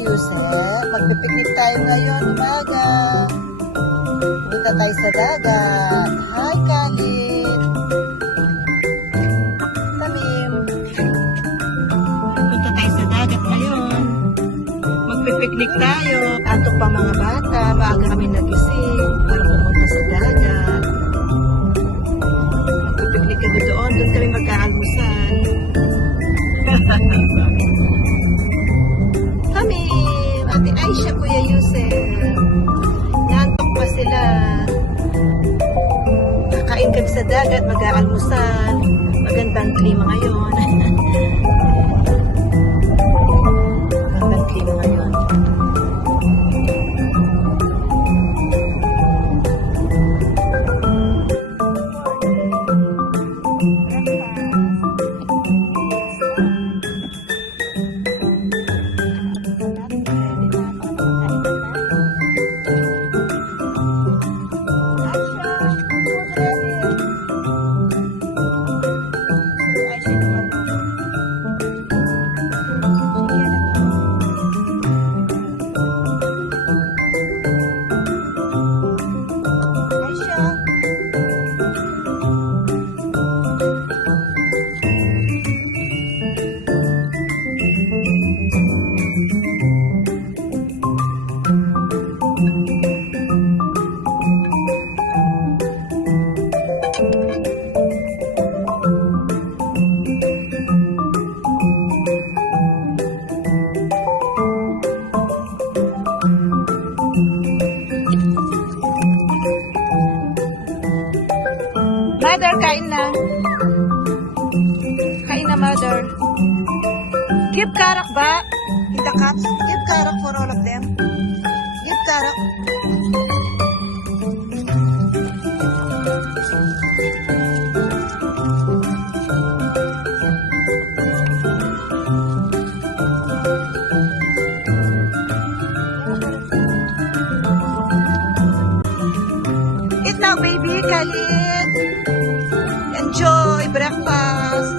Yusef. Magpipiknik tayo ngayon umaga. Punta tayo sa dagat. Hi, Khalid. Tamim. Punta tayo sa dagat ngayon. Magpipiknik tayo. Antok pa mga bata. Maaga kami nagising para pumunta sa dagat. Magpipiknik kami doon. Doon kami mag-aalmusal. Kami, Ate Aisha, Kuya Yusef. Nantok pa sila. Kakain kami sa dagat, mag-aalmusal. Magandang klima ngayon. Magandang klima ngayon. Mother, kain na. Kain na, mother. Give karak ba? In the cups? Give karak for all of them. Give karak. Eat now, baby. Khalid. Enjoy breakfast.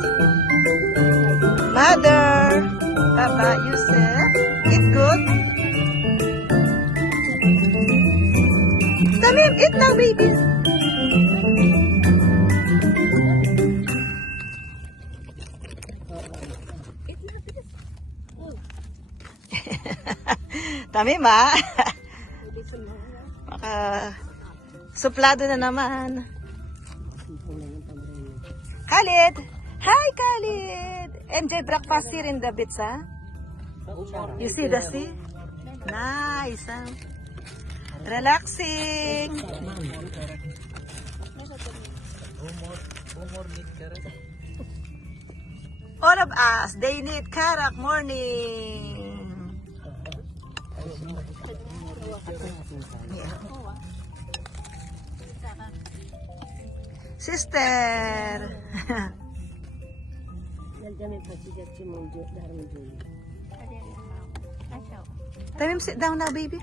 Mother, Papa, Yusef, eat good. Tamim, eat now, baby. Tamim, ha? Suplado na naman. Khalid! Hi, Khalid! Enjoy breakfast here in the beach, huh? You see the sea? Nice, huh? Relaxing. All of us, they need karak morning. Yeah. Sister. Tamim, sit down now, baby.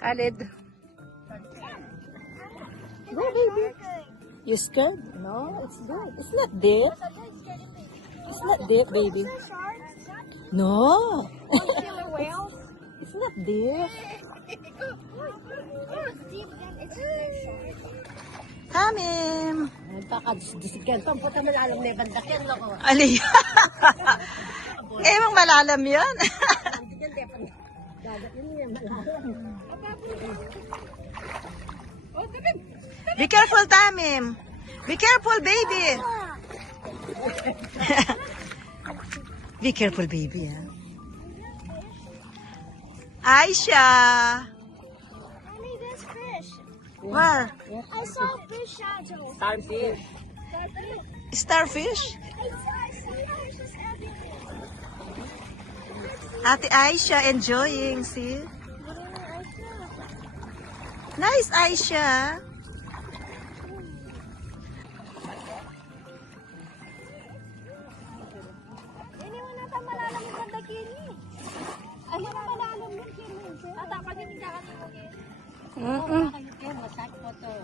Khalid. Go, baby. You scared? No, it's good. It's not deep. It's not deep, baby. No. It's not deep. Tamim. Ali. Emang malalam yan. Be careful, Tamim. Be careful, baby. Be careful, baby. Aisha. Mommy, there's fish. Where? I saw a fish shadow. Starfish. Starfish? I saw fishes everywhere. Ate Aisha enjoying, see? Nice, Aisha.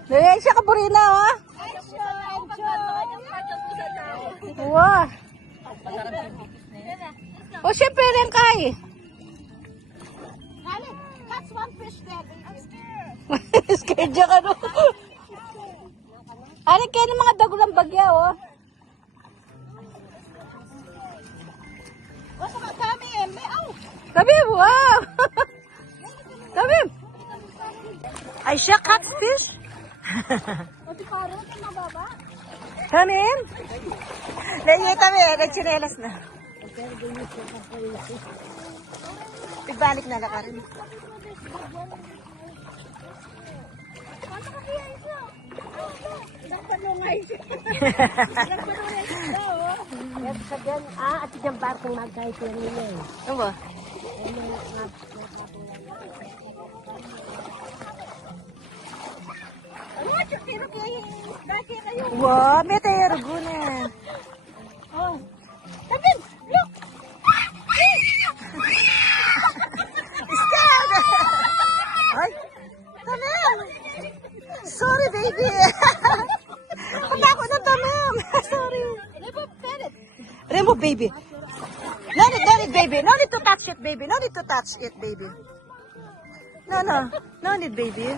Dahil siya kaburina, oh. Wow. O, syempre rin kay. That's one fish there. I'm scared. Scared siya ka, no? Ano kayo ng mga dagulang bagya, oh. Tabib, wow. Tabib. Ay, siya catfish. Come in. Lagi kami, nagsinelas na. Ibalik na lakarin. At yung barkong magkait lang nila eh. Ano ba? Wow, may tayo ruguna. Oh. Tabib, look! Scared! Ay, tamam. Sorry, baby. Ako na tamam. Sorry. Remove, baby. No need, baby. No need to touch it, baby. No need to touch it, baby. No need, baby.